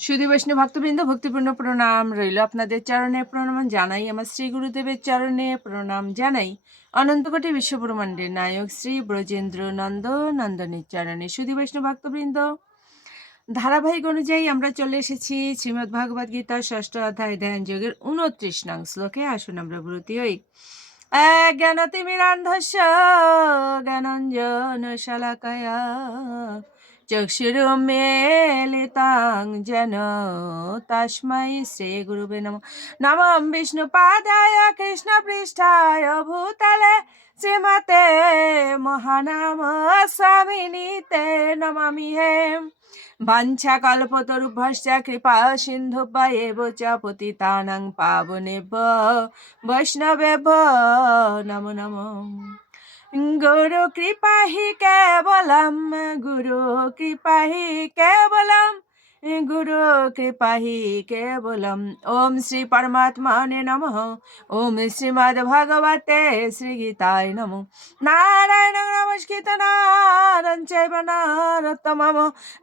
সুধী বৈষ্ণব ভক্তবৃন্দ, ভক্তিপূর্ণ প্রণাম রইল আপনাদের চরণে। প্রণাম জানাই আমার শ্রী গুরুদেবের চরণে, প্রণাম জানাই অনন্তকোটি বিশ্বব্রহ্মাণ্ডের নায়ক শ্রী ব্রজেন্দ্র নন্দ নন্দনের চরণে। সুধী বৈষ্ণব ভক্তবৃন্দ, ধারাবাহিক অনুযায়ী আমরা চলে এসেছি শ্রীমদ্ ভাগবত গীতার 6ষ্ঠ অধ্যায় ধ্যান যোগের 29 নং শ্লোকে। আসুন আমরা ব্রতী হই। জ্ঞানতিমিরান্ধস্য জ্ঞানাঞ্জন শালাকায়া চক্ষুরুন্মিলিতাং যেন তস্मै শ্রী গুরুবে নমঃ। নমঃ বিষ্ণুপাদায় কৃষ্ণপৃষ্ঠায় ভূতলে শ্রীমতে মহানাম স্বামিনীতে নমামি হে। বাঞ্ছাকল্পতরুভ্যশ্চ কৃপা সিন্ধুভ্যেব চ পতিতানাং পাবনেভ্যো বৈষ্ণবেভ্যো নমো নমঃ। গুরু কৃপা হি কেবলম, গুরু কৃপা হি কেবলম, গুরু কৃপা হি কেবলম। ওম শ্রী পরমাত্মনে নমঃ। ওম শ্রীমদ্ ভগবতে শ্রী গীতায় নমঃ। নারায়ণং নমস্কৃত্য নারং চৈব নরোত্তমং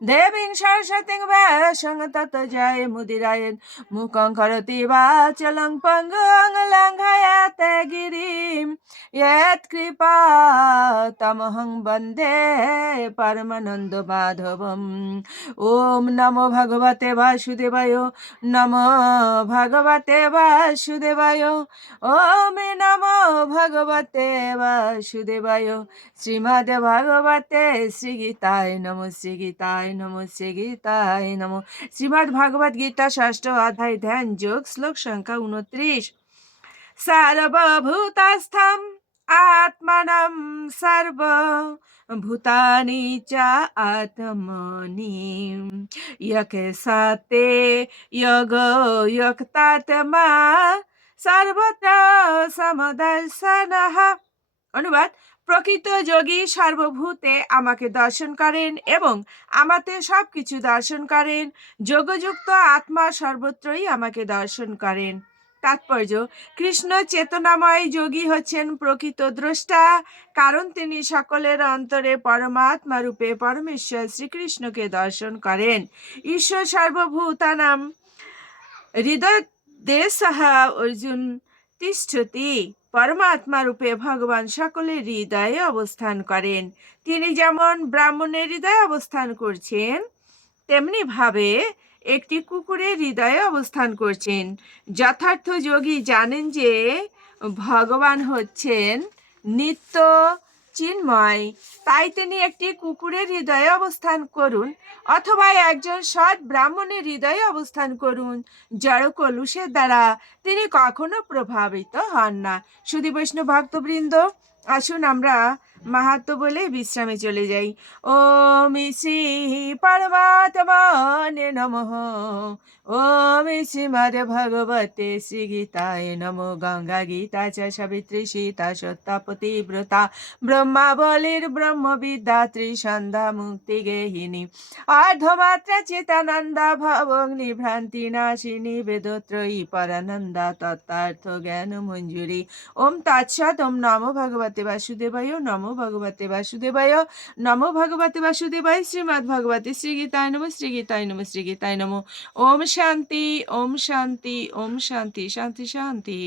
দেবীং সরস্বতীং ব্যাসং ততো জয়মুদীরয়েৎ। মুখং করোতি বাচালং পঙ্গুং লঙ্ঘয়তে গিরিম यत्कृपा तमहं वन्दे परमानन्द माधवम्। ॐ नमो भगवते वासुदेवाय, नमो भगवते वासुदेवाय, ॐ नमो भगवते वासुदेवाय। श्रीमद् भागवते श्रीगीताय नमो, श्रीगीताय नमो, श्रीगीताय नमो। श्रीमद् भागवत गीता 6ষ্ঠ অধ্যায় ধ্যান যোগ, শ্লোক সংখ্যা 29। सर्वभूतस्थं आत्मानं सर्वभूतानि च आत्मनि यक्ष्यते योगो युक्तात्मा सर्वत्र समदर्शनः। অনুবাদ: প্রকৃত যোগী সর্বভূতে আমাকে দর্শন করেন এবং আমাতে সবকিছু দর্শন করেন। যোগযুক্ত আত্মা সর্বত্রই আমাকে দর্শন করেন। তাৎপর্য: কৃষ্ণ চেতনাময় যোগী হচ্ছেন প্রকৃত দ্রষ্টা, কারণ তিনি সকলের অন্তরে পরমাত্মা রূপে পরমেশ্বর শ্রীকৃষ্ণকে দর্শন করেন। ঈশ্বর সর্বভূতানাম হৃদয়দেশঃ অর্জুন তিষ্ঠতি। পরমাত্মা রূপে ভগবান সকলের হৃদয়ে অবস্থান করেন। তিনি যেমন ব্রাহ্মণের হৃদয়ে অবস্থান করছেন, তেমনি ভাবে একটি কুকুরের হৃদয়ে অবস্থান করছেন। যথার্থ যোগী জানেন যে ভগবান হচ্ছেন নিত্য চিন্ময়, তাই তিনি একটি কুকুরের হৃদয়ে অবস্থান করুন অথবা একজন সৎ ব্রাহ্মণের হৃদয়ে অবস্থান করুন, জড় কলুষের দ্বারা তিনি কখনো প্রভাবিত হন না। সুধী বৈষ্ণব ভক্তবৃন্দ, আসুন আমরা মাহাত্ম্য বলে বিশ্রামে চলে যাই। ওম শ্রী পরমাত্মনে নমঃ। ওম শ্রীমদ্ ভগবতে শ্রী গীতায় নমো। গঙ্গা গীতা চ সাবিত্রী সীতা সত্যা পতিব্রতা ব্রহ্মাবলীর ব্রহ্মবিদ্যা ত্রিসন্ধ্যা মুক্তি গেহিনী অর্ধমাত্রা চিতানন্দা ভবগ্নি ভ্রান্তি নাশিনী বেদত্রয়ী পরানন্দা তত্ত্বার্থ জ্ঞান মঞ্জুরি। ওম তৎসৎ। ওম নমো ভগবতে বাসুদেবায়, নমো ভগবতে বাসুদেবায়, নমো ভগবতে বাসুদেবায়। শ্রীমদ্ ভগবতে শ্রী গীতায় নমঃ, শ্রী গীতায় নমঃ, শ্রী গীতায় নমঃ। ওম শান্তি, ওম শান্তি, ওম শান্তি, শান্তি শান্তি।